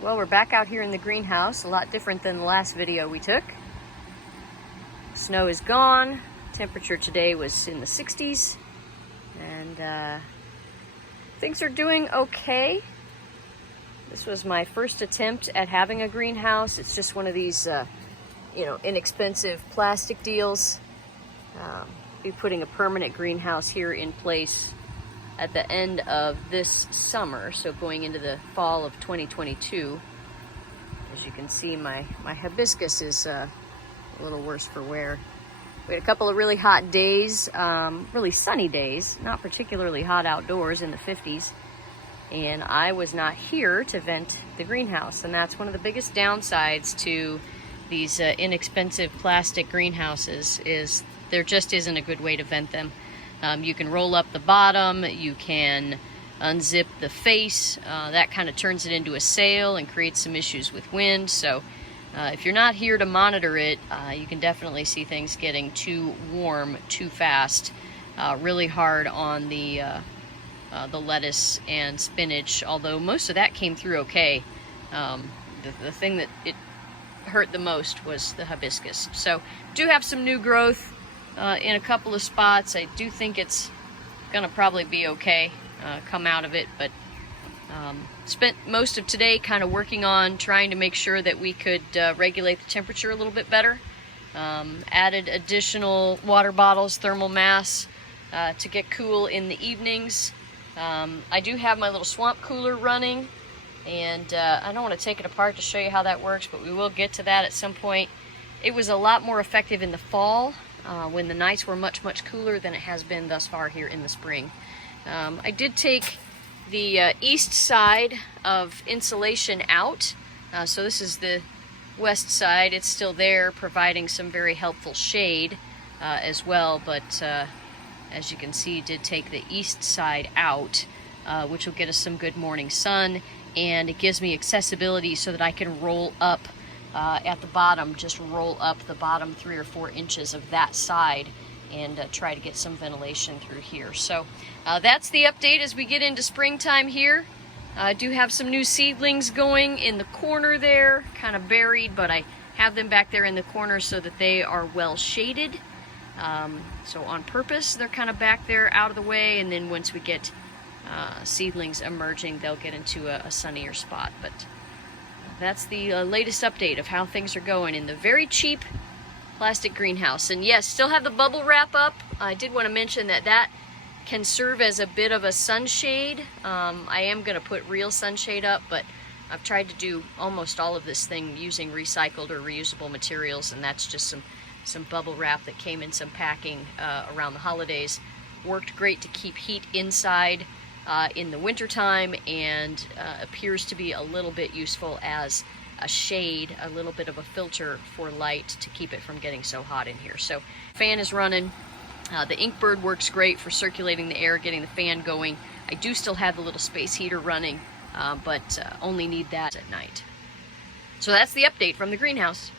Well, we're back out here in the greenhouse, a lot different than the last video we took. Snow is gone. Temperature today was in the 60s, and things are doing okay. This was my first attempt at having a greenhouse. It's just one of these, inexpensive plastic deals. Be putting a permanent greenhouse here in place at the end of this summer, so going into the fall of 2022. As you can see, my hibiscus is a little worse for wear. We had a couple of really hot days, really sunny days, not particularly hot outdoors in the 50s, and I was not here to vent the greenhouse, and that's one of the biggest downsides to these inexpensive plastic greenhouses, is there just isn't a good way to vent them. You can roll up the bottom, you can unzip the face, that kind of turns it into a sail and creates some issues with wind. So if you're not here to monitor it, you can definitely see things getting too warm too fast. Really hard on the lettuce and spinach, although most of that came through okay. The thing that it hurt the most was the hibiscus. So do have some new growth in a couple of spots. I do think it's gonna probably be okay, come out of it, but spent most of today kind of working on trying to make sure that we could regulate the temperature a little bit better. Added additional water bottles, thermal mass, to get cool in the evenings. I do have my little swamp cooler running, and I don't want to take it apart to show you how that works, but we will get to that at some point. It was a lot more effective in the fall, when the nights were much cooler than it has been thus far here in the spring. I did take the east side of insulation out, so this is the west side. It's still there, providing some very helpful shade as well, but as you can see, did take the east side out, which will get us some good morning sun, and it gives me accessibility so that I can roll up at the bottom, just roll up the bottom 3 or 4 inches of that side and try to get some ventilation through here. So that's the update as we get into springtime here. I do have some new seedlings going in the corner there, kind of buried, but I have them back there in the corner so that they are well shaded. So on purpose, they're kind of back there out of the way, and then once we get seedlings emerging, they'll get into a sunnier spot. But that's the latest update of how things are going in the very cheap plastic greenhouse. And yes, still have the bubble wrap up. I did want to mention that that can serve as a bit of a sunshade. I am going to put real sunshade up, but I've tried to do almost all of this thing using recycled or reusable materials, and that's just some bubble wrap that came in some packing around the holidays. Worked great to keep heat inside in the wintertime, and appears to be a little bit useful as a shade, a little bit of a filter for light to keep it from getting so hot in here. So fan is running. The Inkbird works great for circulating the air, getting the fan going. I do still have the little space heater running, but only need that at night. So that's the update from the greenhouse.